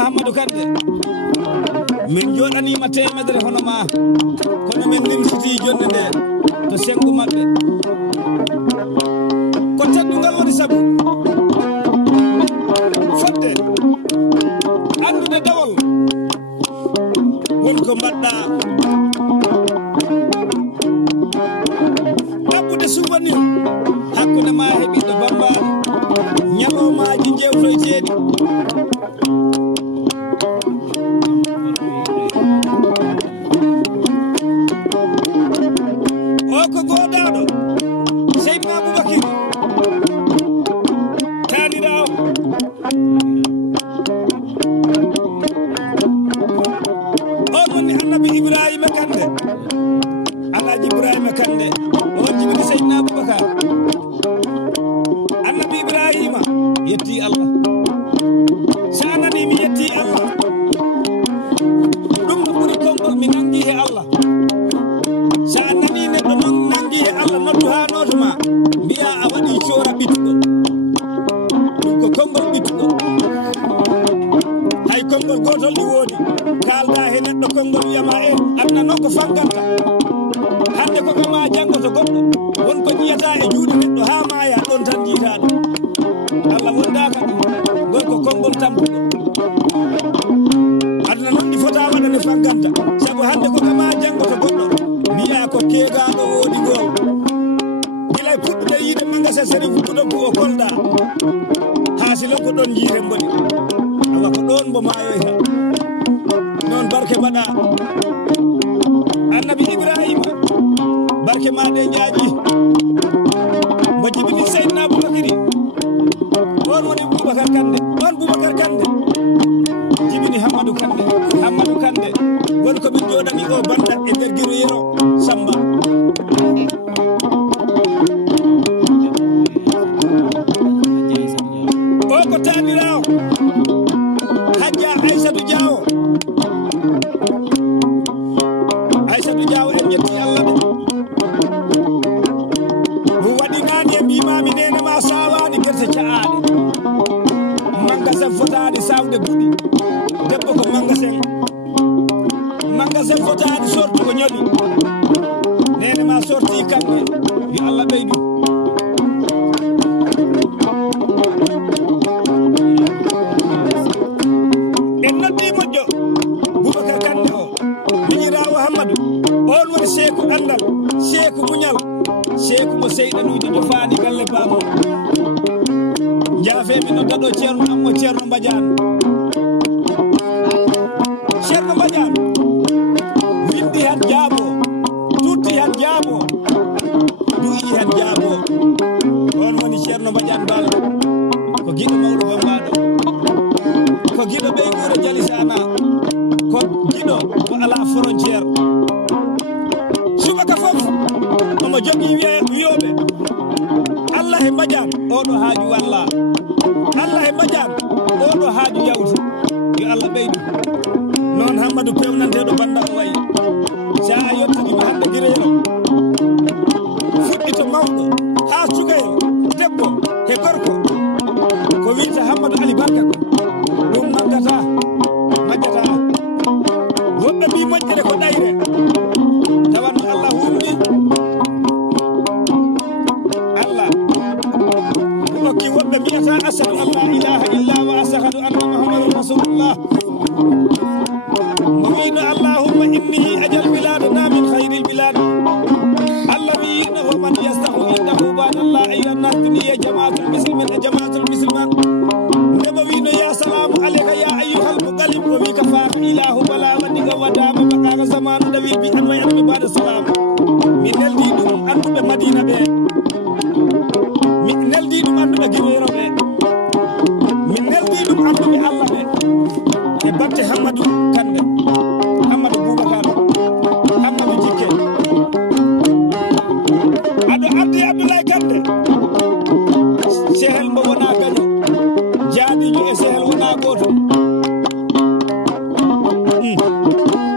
Hammadou Kande min joɗanima temedere hono ma kono min nimsiti jonde nde to sengu mabɓe ko teddugal woni sabu fodde andude dawol woni ko mbaɗɗa ɗabbude souvenir hakkude ma e ɓiɗɗo bambado ñalomaji jewtoyteɗi ko godaɗo Seydina Aboubakir tanirawo on woni annabi Ibrahima Kande alaji Ibrahima Kande on jibini Seydina Aboubakar annabi Ibrahima yetti Allah sa anani mi yetti Allah ɗum no ɓuri konngol mi nangi he Allah sa nani neɗɗo non nangi e Allah noddu ha notoma mbiya a waɗi coora ɓittuɗo ɗum ko konngol ɓittuɗo hay konngol gotol ɗi woodi kalda he neɗɗo konngol wiyama en adna noon ko fanganta hande ko kama janggo to goɗɗo wonko jiyata e juuɗe neɗɗo ha maya ɗon tan jiitaɗo Allah wondaka ɗum ko konngol tampuɗo adna noon ɗi fota waɗane fanganta saabu hande ko kama janggo to goɗɗo mbiya ko keegaɗo woodi gol gilay puɗɗude yiide magasin seri fuɗɗuɗo ko o kolda ha silo ko ɗon jiire mboɗi awa ko ɗon mbo mayoyta noon barke mbaɗa annabi Ibrahima barke maɗe jaaƴi mbo jibini Seydina Aboubakiri on woni Boubacar Kande on Boubacar Kande jibini Hammadou Kande Hammadou Kande woni ko min joɗani o banda e nder giroyero Samba o ko tanirawo hajja Aissatou Diawo Aissatou Diawo en jetti Allah ɓe ɗum waɗi nani e mbimami nene ma sawani gerte caaɗe magasin fotani sawde buɗi debbo ko magasin fotani sortugo ñoli nene ma sorti kamɓe yo Allah ɓeydu en noddi moƴƴo Boubacar Kande o miñirawo Hammadou on woni seeku andal seeku muñal seeku mo seyɗanuji jofani galle bamo jaafemi no daɗo ceerno ammo ceerno Badiane ceerno Badiane windi han jaabo tutti han jaabo du'i han jaabo on woni ceerno Badiane Ballo ko giɗo mawɗo bambado ko giɗo ɓeygure jalisana ko giɗo ko ala frontiére subaka fof omo jogui wiyoɓe Allah e Badiane oɗo haaju walla Allah e Badiane oɗo haaju yawti yo Allah ɓeydu noon Hammadou pewnanteɗo banda o wayi sa yettinima hande guireyro fuɗɗi to mawɗo ha cugayel debbo e gorko ko wiyta Hammadou Ali Barka ko ɗum maggata woɓɓe mbi moƴƴere ko ɗayre tawanno Allah arɓe bada salam mi neldi ɗum anduɓe madina ɓe mi neldi ɗum anduɓe guiwero ɓe mi neldi ɗum anduɓe allah ɓe e batte Hammadou Kande Hammadou Boubacar Hammadou Jikke aɗo ardi Abdoulaye Kande sehel mbo wona gaño jaadijo e sehel wona goto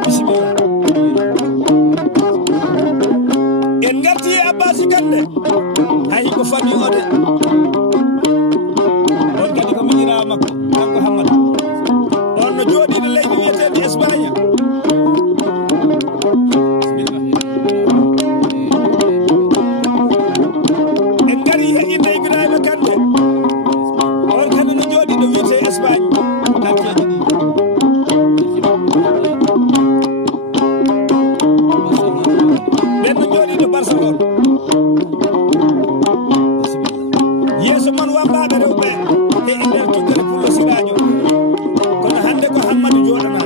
bisimilla en garti Abbasi Kande ayi ko fami o de on kadi ko miñira makko kanko Hammadou on no jooɗiɗo leydi wiyeteɗi Espagne en gari he inde Ibrahima Kande on kadi no jooɗiɗo wiyete Espagne hakkeji ɗi ɓen no jooɗiɗo Barcelone yeeso mon wambaɓe rewɓe e nder tuggere pullo sirajo kono hande ko Hammadou joɗana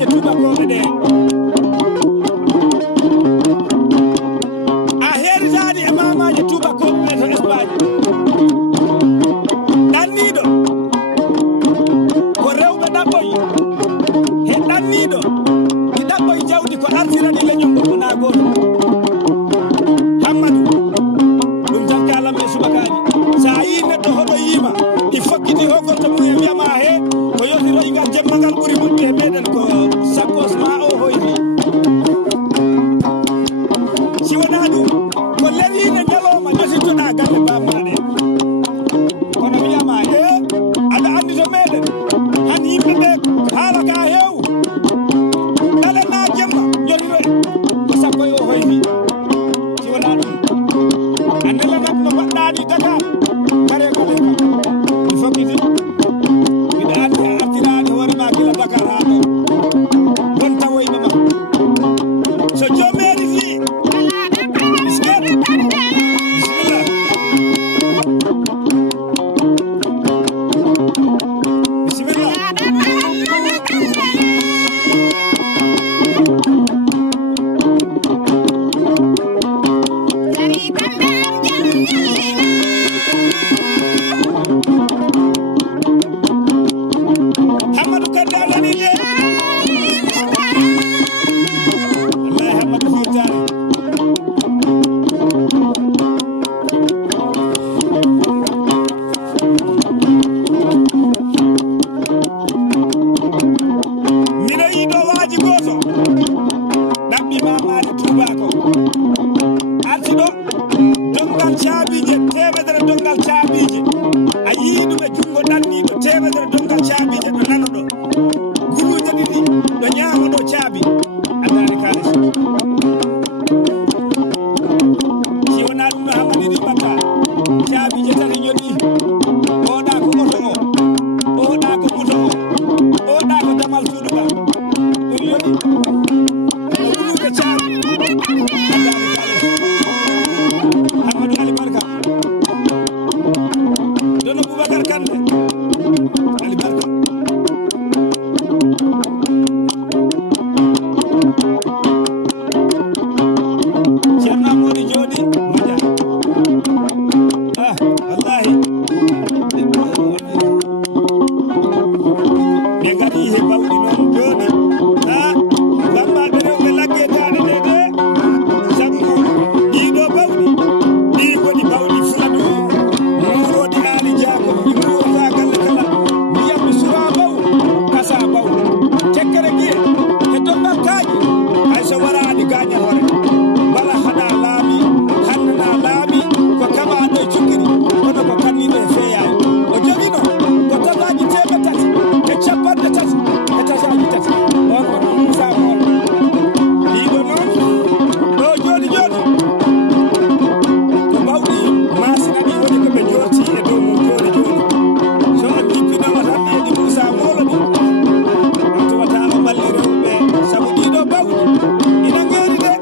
mamaje tubakoɓe ɗe a heritani e mamaje tubakoɓe ɓe to Espagne ɗanniɗo ko rewɓe ɗaɓɓoyi he ɗanniɗo ɗi ɗaɓɓoye jawdi ko artirani leñol ngol wona goto Hammadou ɗum tan kalanɓe subakaji sa yi neɗɗo hoɗo yima ɗi fokkiti hokorto mum e wiyama he ko yoti roygal jemma ngal ɓuuri moƴƴi e meɗen ko sakkos ma o hoyni si wona ɗum ko leriide ñalowma josittoɗa galle bammaɗe kono wiyama he aɗa andi to meɗen han yimɓeɓe haala ka heew ɗalena jemma joriroy ko sappo e o hoyni si wona ɗum a nelanat no mbaɗɗani Dakar kare kale kam il faut kiti miɗa andi a artiraɗe hoorema gila Dakar ha ɗo won tawoyɓe ma so jomeri fi bisket bisimilla bisimilla Hammadou Kande alani de wallahi Hammadou firtani miɗo yiɗo waaji goto ɗaɓɓi mamade tubako artiɗo dongal caabije temedere dongal caabije a yii ɗum e jungo ɗanniɗo temedere dongal caabije ɗo nano ɗo guluje ɗiɗi ɗo ñaama ɗo caabi andani kalis si wona ɗum no Hammadou ɗi mbatta caabije tati ñoɗi oɗa ko oto o oɗa ko moto o oɗa ko damal suuɗugal ɗum yoɗi guluje caabi andani kalis Hammadou Ali Barka dono Boubacar Kande Ali Barka Ceerno Amadou Jooɗi Madia wallahi ɓe gari he bawɗi noon jooɗi gammaɓe rewɓe laggedaɗe ɗe de sabu ɗiɗo bawɗi ɗi koni bawɗi fouladou muroɗi aali jaago ɗi murota galle kala mbiyamɓe sura baw kasa baw tekkere guiye e dongal kaaƴi hay so waraɗi gaña hoore wala haɗa laaɓi hannana laaɓi ko kamaɗo e cukkiri kono ko kanniɗo e feeyayi o jogino ko tasaji teme tati e capanɗe tati e tasaji tati on ko noon Mousa moon ɗiɗo noon ɗo joni joni ko bawɗi masina ɗi woni koɓe jorti e dow mum joni joni so on jippinoma tan ɗiɗi Mousa molo ɗi on towata o balli rewɓe saabu ɗiɗo bawɗi ina gewri de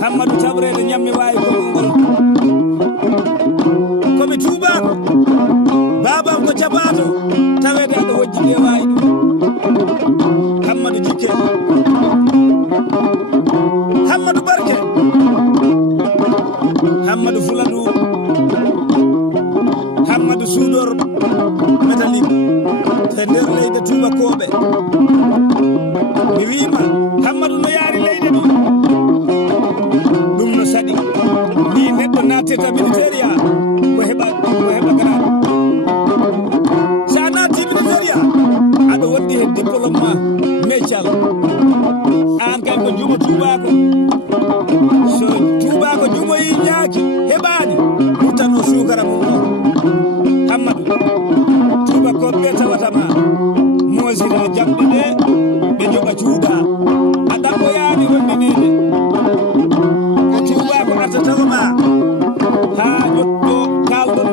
Hammadou tabrede nyammi wawi gongol komi tubako babam ko cabato tawede aɗa wojji ɗe wawi ɗum Hammadou jikke Hammadou barke Hammadou fouladou Hammadou soudor métallique te nder leyɗe tubakoɓe mi wima Hammadou no yaari leyɗe ɗi ɗum no saɗi ni neɗɗo natteta militaria ko heɓa garaɗo sa natti militaria aɗa wondi he diplôme ma métial an kay ko jumo tubako so tubako jumoyi ñaaki heɓani ɗuttanno sukara mum o Hammadou tubakoɓe ɓe tawatama mosira jamɗe ɗe ɓe joɓa cuuɗa a ɗamɓoyani wondenede tubako artatawoma ha ƴotto kalɗon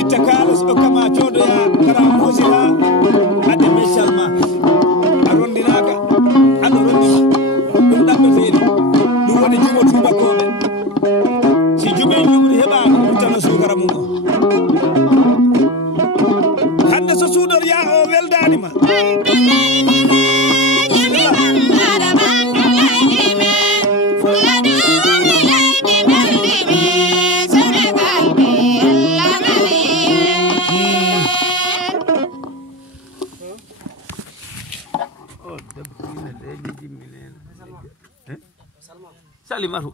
itta kalis ɗokkama codoya kara mosira adde mécal ma a rondinaka aɗa rondina ɗum ɗaɓɓeteɗi ɗum woni jumo tubakoɓe si jume jumri heɓani ɗuttano sukara mum o hande so suudor ya o weldanima Salimatu